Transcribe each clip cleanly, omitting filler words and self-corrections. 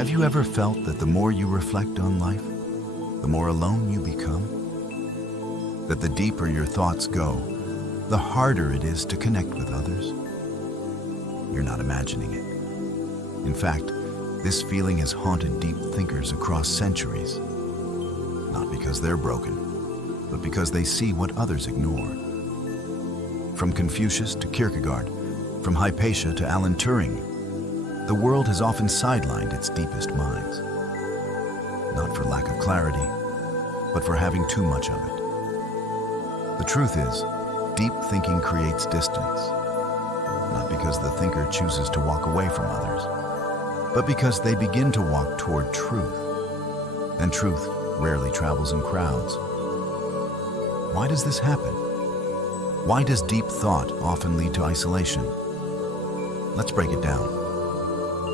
Have you ever felt that the more you reflect on life, the more alone you become? That the deeper your thoughts go, the harder it is to connect with others? You're not imagining it. In fact, this feeling has haunted deep thinkers across centuries. Not because they're broken, but because they see what others ignore. From Confucius to Kierkegaard, from Hypatia to Alan Turing, the world has often sidelined its deepest minds. Not for lack of clarity, but for having too much of it. The truth is, deep thinking creates distance, not because the thinker chooses to walk away from others, but because they begin to walk toward truth, and truth rarely travels in crowds. Why does this happen? Why does deep thought often lead to isolation? Let's break it down.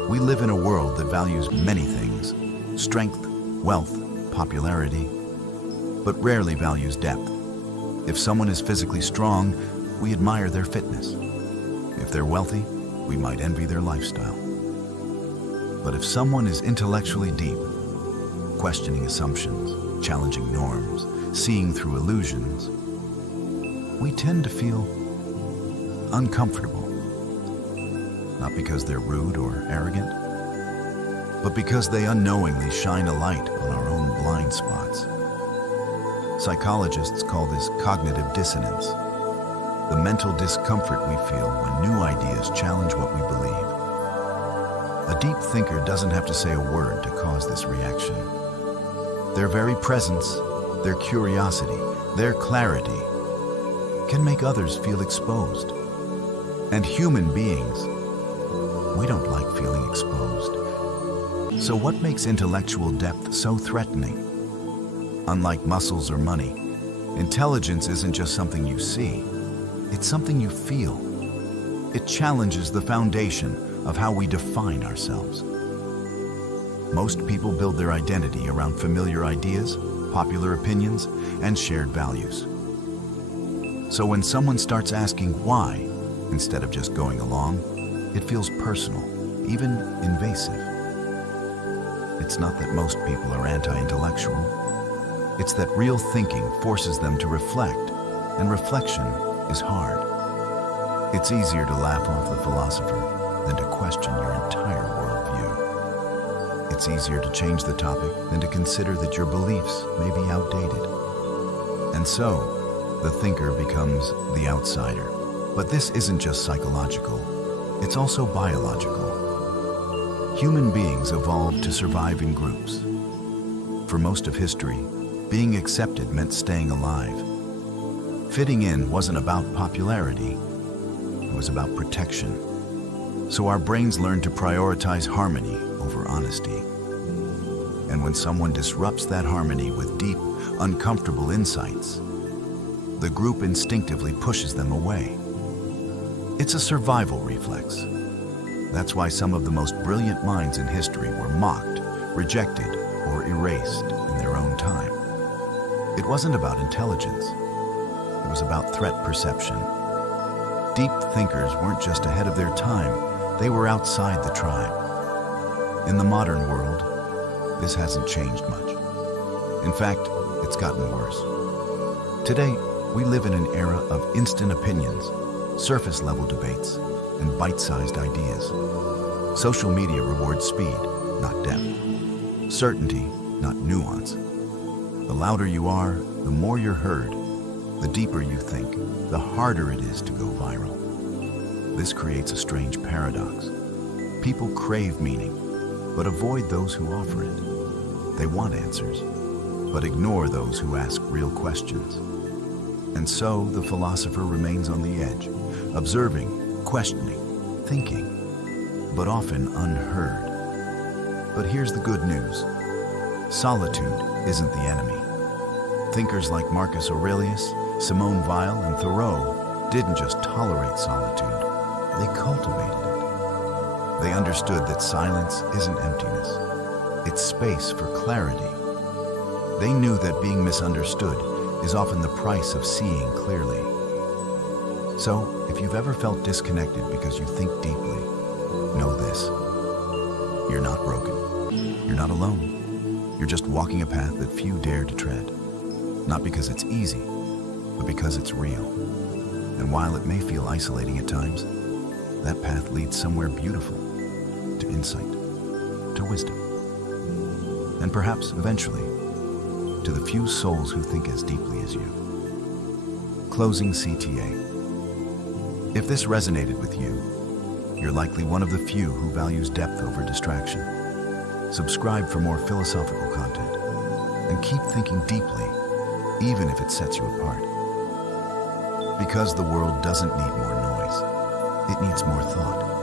We live in a world that values many things: strength, wealth, popularity, but rarely values depth. If someone is physically strong, we admire their fitness. If they're wealthy, we might envy their lifestyle. But if someone is intellectually deep, questioning assumptions, challenging norms, seeing through illusions, we tend to feel uncomfortable. Not because they're rude or arrogant, but because they unknowingly shine a light on our own blind spots. Psychologists call this cognitive dissonance, the mental discomfort we feel when new ideas challenge what we believe. A deep thinker doesn't have to say a word to cause this reaction. Their very presence, their curiosity, their clarity can make others feel exposed. And human beings, we don't like feeling exposed. So what makes intellectual depth so threatening? Unlike muscles or money, intelligence isn't just something you see, it's something you feel. It challenges the foundation of how we define ourselves. Most people build their identity around familiar ideas, popular opinions, and shared values. So when someone starts asking why, instead of just going along, it feels personal, even invasive. It's not that most people are anti-intellectual. It's that real thinking forces them to reflect, and reflection is hard. It's easier to laugh off the philosopher than to question your entire worldview. It's easier to change the topic than to consider that your beliefs may be outdated. And so, the thinker becomes the outsider. But this isn't just psychological. It's also biological. Human beings evolved to survive in groups. For most of history, being accepted meant staying alive. Fitting in wasn't about popularity, it was about protection. So our brains learned to prioritize harmony over honesty. And when someone disrupts that harmony with deep, uncomfortable insights, the group instinctively pushes them away. It's a survival reflex. That's why some of the most brilliant minds in history were mocked, rejected, or erased in their own time. It wasn't about intelligence. It was about threat perception. Deep thinkers weren't just ahead of their time, they were outside the tribe. In the modern world, this hasn't changed much. In fact, it's gotten worse. Today, we live in an era of instant opinions, surface-level debates, and bite-sized ideas. Social media rewards speed, not depth. Certainty, not nuance. The louder you are, the more you're heard. The deeper you think, the harder it is to go viral. This creates a strange paradox. People crave meaning, but avoid those who offer it. They want answers, but ignore those who ask real questions. And so the philosopher remains on the edge, observing, questioning, thinking, but often unheard. But here's the good news. Solitude isn't the enemy. Thinkers like Marcus Aurelius, Simone Weil, and Thoreau didn't just tolerate solitude, they cultivated it. They understood that silence isn't emptiness, it's space for clarity. They knew that being misunderstood is often the price of seeing clearly. So, if you've ever felt disconnected because you think deeply, know this: you're not broken. You're not alone. You're just walking a path that few dare to tread. Not because it's easy, but because it's real. And while it may feel isolating at times, that path leads somewhere beautiful, to insight, to wisdom, and perhaps eventually to the few souls who think as deeply as you. Closing CTA. If this resonated with you, you're likely one of the few who values depth over distraction. Subscribe for more philosophical content, and keep thinking deeply, even if it sets you apart. Because the world doesn't need more noise, it needs more thought.